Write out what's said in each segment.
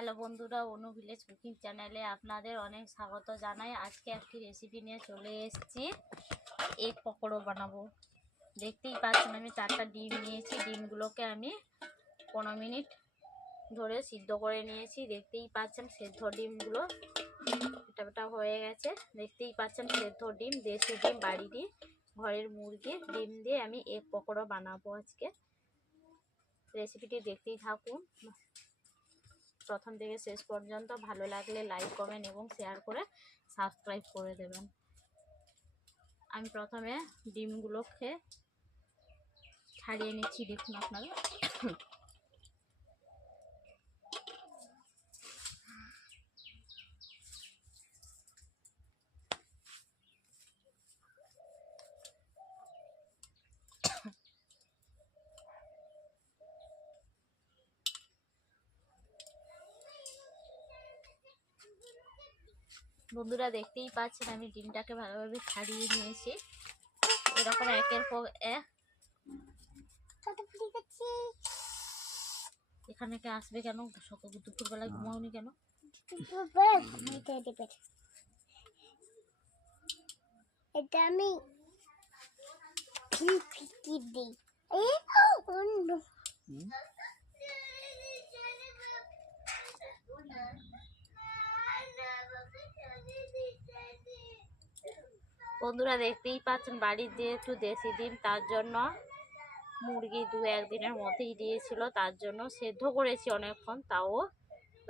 Hello বন্ধুরা, অনু village cooking চ্যানেলে আপনাদের অনেক স্বাগত জানাই। আজকে একটি রেসিপি নিয়ে চলে এসেছি। এগ পকোড়া বানাবো। দেখতেই পাচ্ছেন আমি 4টা ডিম নিয়েছি। ডিমগুলোকে আমি 15 মিনিট ধরে সিদ্ধ করে নিয়েছি। দেখতেই পাচ্ছেন সেদ্ধ ডিমগুলো এটা হয়ে গেছে। দেখতেই পাচ্ছেন সেদ্ধ ডিম, দেশি ডিম, বাড়িরই ঘরের মুরগির ডিম দিয়ে আমি এগ পকোড়া বানাবো আজকে। রেসিপিটি দেখতেই থাকুন প্রথম থেকে শেষ পর্যন্ত। ভালো লাগলে লাইক কমেন্ট এবং শেয়ার করে সাবস্ক্রাইব করে দেবেন। আমি প্রথমে ডিমগুলোকে ছাড়িয়ে নিচ্ছি, দেখুন আপনারা। বন্ধুরা দেখতেই পাচ্ছেন আমি ডিমটাকে ভালোভাবে ছাড়িয়ে নিয়েছি। এরকম একের পর এক এখানে কে আসবে কেন? সকাল দুপুরবেলায় ঘুমাওনি কেন? এটা আমি দিই। বন্ধুরা দেখতেই পাচ্ছেন বাড়ির যেহেতু দেশি ডিম, তার জন্য মুরগি 2-1 দিনের মধ্যেই দিয়েছিল, তার জন্য সেদ্ধ করেছি অনেকক্ষণ,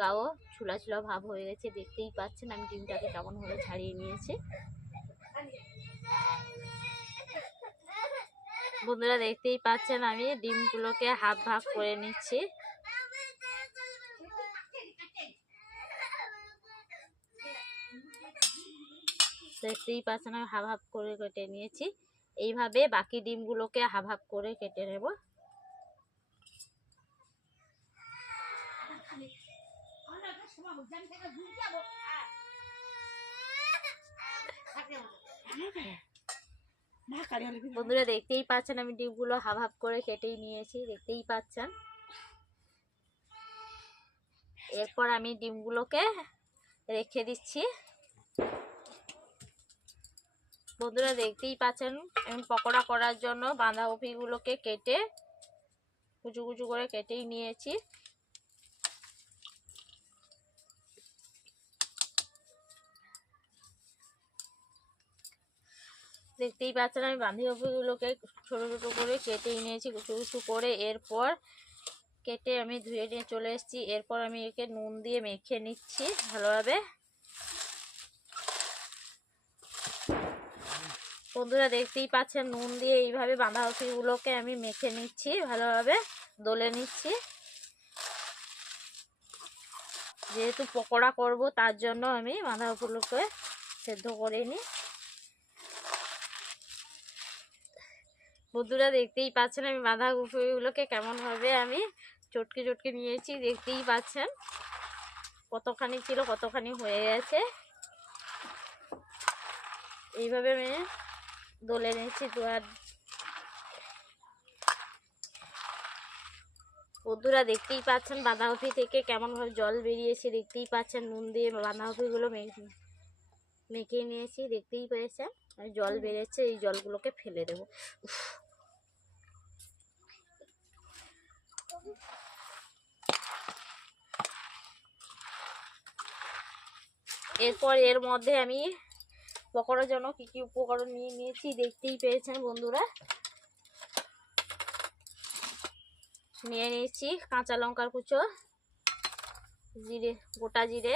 গাও ছুলা ছুলা ভাব হয়ে গেছে। দেখতেই পাচ্ছেন আমি ডিমটাকে কেমন ভাবে ছাড়িয়ে নিয়েছি। বন্ধুরা দেখতেই পাচ্ছেন আমি ডিমগুলোকে হাফ ভাগ করে নিচ্ছি। দেখতেই পাচ্ছেন আমি হাফ হাফ করে কেটে নিয়েছি। এইভাবে বাকি ডিমগুলোকে হাফ হাফ করে কেটে নেব। বন্ধুরা দেখতেই পাচ্ছেন আমি ডিমগুলো হাফ হাফ করে কেটেই নিয়েছি, দেখতেই পাচ্ছেন। এরপর আমি ডিমগুলোকে রেখে দিচ্ছি। বন্ধুরা দেখতেই পাচ্ছেন আমি পকোড়া করার জন্য বাঁধাকপিগুলোকে কেটে কুচু কুচু করে কেটেই নিয়েছি। দেখতেই পাচ্ছেন আমি বাঁধাকপিগুলোকে ছোটো ছোটো করে কেটেই নিয়েছি কুচু কুচু করে। এরপর কেটে আমি ধুয়ে নিয়ে চলে এসেছি। এরপর আমি একে নুন দিয়ে মেখে নিচ্ছি ভালোভাবে। বন্ধুরা দেখতেই পাচ্ছেন নুন দিয়ে এইভাবে বাঁধাকপিগুলোকে আমি মেখে নিচ্ছি ভালোভাবে, দলে নিচ্ছি। যেহেতু পকোড়া করব তার জন্য আমি বাঁধাকপিগুলোকে সেদ্ধ করে নিই। বন্ধুরা দেখতেই পাচ্ছেন আমি বাঁধাকপিগুলোকে কেমনভাবে আমি চটকে চটকে নিয়েছি। দেখতেই পাচ্ছেন কতখানি ছিল কতখানি হয়ে গেছে। এইভাবে আমি দলে নিয়েছি। বন্ধুরা দেখতেই পাচ্ছেন বাঁধাকপি থেকে কেমনভাবে জল বেরিয়েছে। দেখতেই পাচ্ছেন নুন দিয়ে বাঁধাকপিগুলো মেখে নিয়েছি। দেখতেই পেয়েছেন জল বেরিয়েছে, এই জলগুলোকে ফেলে দেবো। এরপর এর মধ্যে আমি পকোড়ার জন্য কি কি উপকরণ নিয়ে নিয়েছি দেখতেই পেয়েছেন বন্ধুরা। নিয়ে নিয়েছি কাঁচা লঙ্কার কুচো, জিরে, গোটা জিরে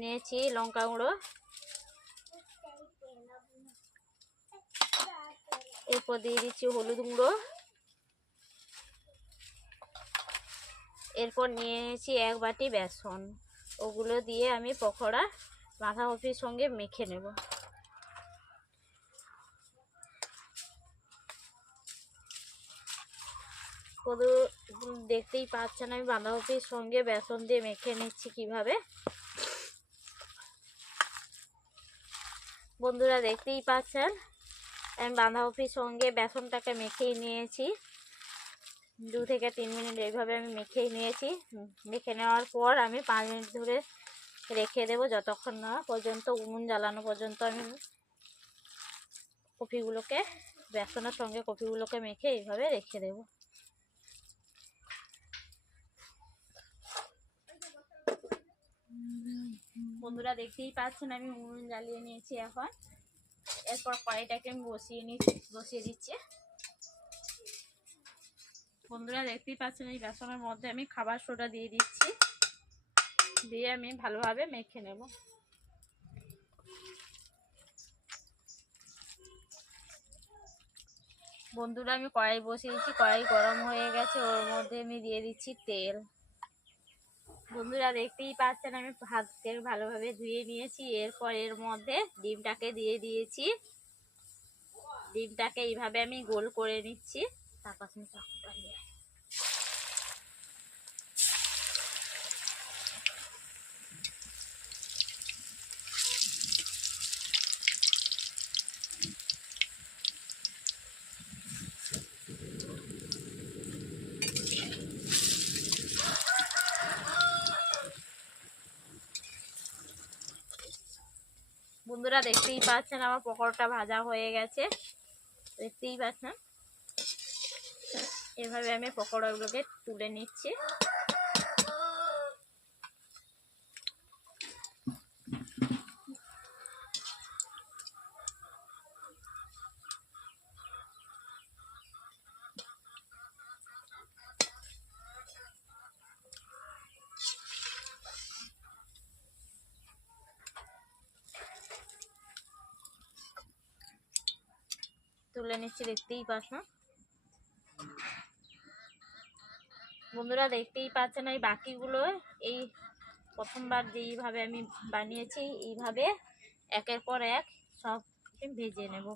নিয়েছি, লঙ্কা গুঁড়ো, এরপর দিয়ে দিচ্ছি হলুদ গুঁড়ো, এরপর নিয়ে নিয়েছি 1 বাটি বেসন। ওগুলো দিয়ে আমি পকোড়া বাঁধাকপির সঙ্গে মেখে নেব। দেখতেই পাচ্ছেন আমি বাঁধাকপির সঙ্গে বেসন দিয়ে মেখে নিচ্ছি কিভাবে। বন্ধুরা দেখতেই পাচ্ছেন আমি বাঁধাকপির সঙ্গে বেসনটাকে মেখেই নিয়েছি। 2 থেকে 3 মিনিট এইভাবে আমি মেখে নিয়েছি। মেখে নেওয়ার পর আমি 5 মিনিট ধরে রেখে দেবো, যতক্ষণ না পর্যন্ত উনুন জ্বালানো পর্যন্ত আমি কপিগুলোকে বেসনের সঙ্গে কপিগুলোকে মেখে এইভাবে রেখে দেবো। বন্ধুরা দেখতেই পাচ্ছেন আমি উনুন জ্বালিয়ে নিয়েছি। এখন এরপর কড়াইটাকে আমি বসিয়ে দিচ্ছি। বন্ধুরা দেখতেই পাচ্ছেন এই বেসনের মধ্যে আমি খাবার সোডা দিয়ে দিচ্ছি, দিয়ে আমি ভালোভাবে মেখে নেব। বন্ধুরা আমি কড়াই বসিয়েছি, কড়াই গরম হয়ে গেছে, ওর মধ্যে আমি দিয়ে দিচ্ছি তেল। বন্ধুরা দেখতেই পাচ্ছেন আমি হাতকে ভালোভাবে ধুয়ে নিয়েছি। এরপর এর মধ্যে ডিমটাকে দিয়ে দিয়েছি। ডিমটাকে এইভাবে আমি গোল করে নিচ্ছি। বন্ধুরা দেখতেই পাচ্ছেন আমার পকোড়াটা ভাজা হয়ে গেছে, দেখতেই পাচ্ছেন। এভাবে আমি পকোড়াগুলোকে তুলে নিচ্ছি। দেখতেই পাচ্ছেন বন্ধুরা, দেখতেই পাচ্ছেন এই বাকিগুলো এই প্রথমবার যেইভাবে আমি বানিয়েছি এইভাবে একের পর এক সব ভেজে নেব।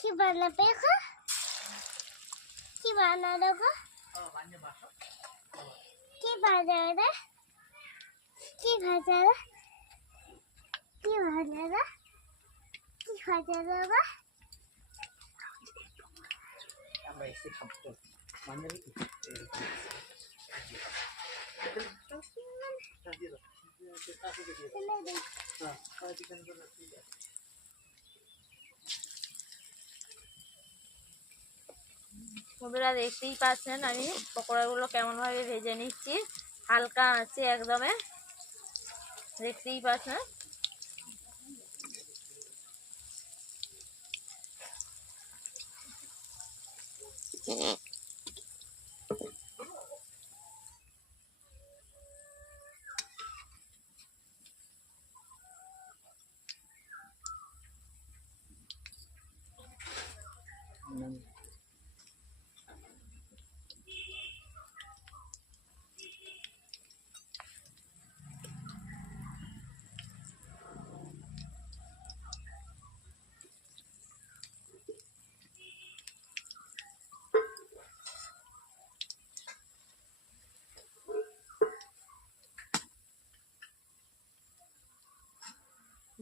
কি বানাবে গো? কি বানাবে গো? কি বানাবে? কি ভাজাবে? কি ভাজাবে? কি ভাজাবে? আমরা এসে খাবো বানাবে কি? বন্ধুরা দেখতেই পাচ্ছেন আমি পকোড়াগুলো কেমন ভাবে ভেজে নিচ্ছি, হালকা আছে একদমে, দেখতেই পাচ্ছেন।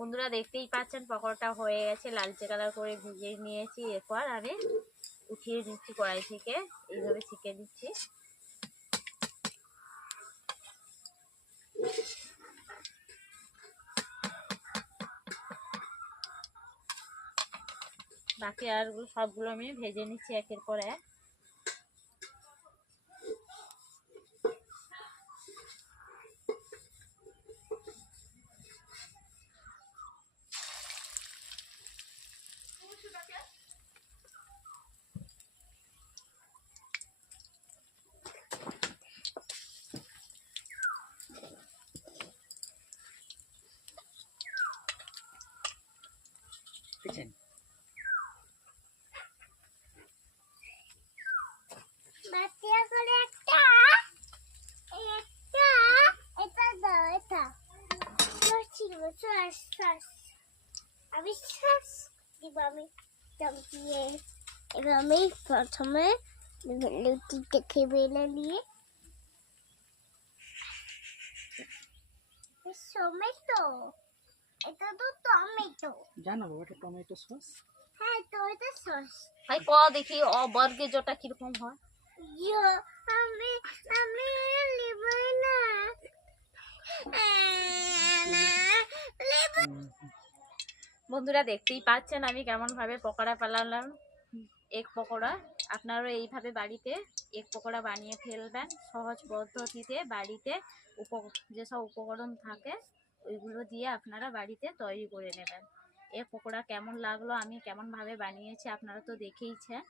বন্ধুরা দেখতেই পাচ্ছেন পকোড়াটা হয়ে গেছে, লালচে কালার করে ভেজে নিয়েছি। এরপর আমি উঠিয়ে নিচ্ছি কড়াই থেকে, এইভাবে ছেঁকে দিচ্ছি। বাকি আর সবগুলো আমি ভেজে নিচ্ছি একের পর এক। Kitchen. বাচ্চা করে একটা এটা দাও, এটা সস আমি সস দিব, আমি চামচিয়ে এবার আমি প্রথমে লুচিটাকে বেলে নিয়ে টমেটো, এটা তো টমেটো। জানো বাবা এটা টমেটো সস? হ্যাঁ, টমেটো সস। ভাই ক দেখি বর্গে জোটা কিরকম হয়। ইয়ো, আমি আমি লিব না। লিব। বন্ধুরা দেখতেই পাচ্ছেন আমি কেমন ভাবে পকোড়া বানালাম, এগ পকোড়া। আপনারাও এইভাবে বাড়িতে এগ পকোড়া বানিয়ে ফেলবেন সহজ পদ্ধতিতে। বাড়িতে যেসব উপকরণ থাকে ওইগুলো দিয়ে আপনারা বাড়িতে তৈরি করে নেবেন। এগ পকোড়া কেমন লাগলো, আমি কেমনভাবে বানিয়েছি আপনারা তো দেখেইছেন।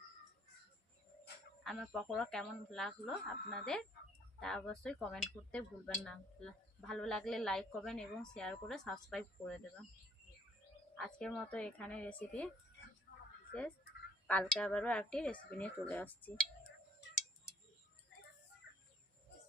আমার পকোড়া কেমন লাগলো আপনাদের তা অবশ্যই কমেন্ট করতে ভুলবেন না। ভালো লাগলে লাইক করবেন এবং শেয়ার করে সাবস্ক্রাইব করে দেবেন। আজকের মতো এখানে রেসিপি শেষ। কালকে আবারও একটি রেসিপি নিয়ে চলে আসছি।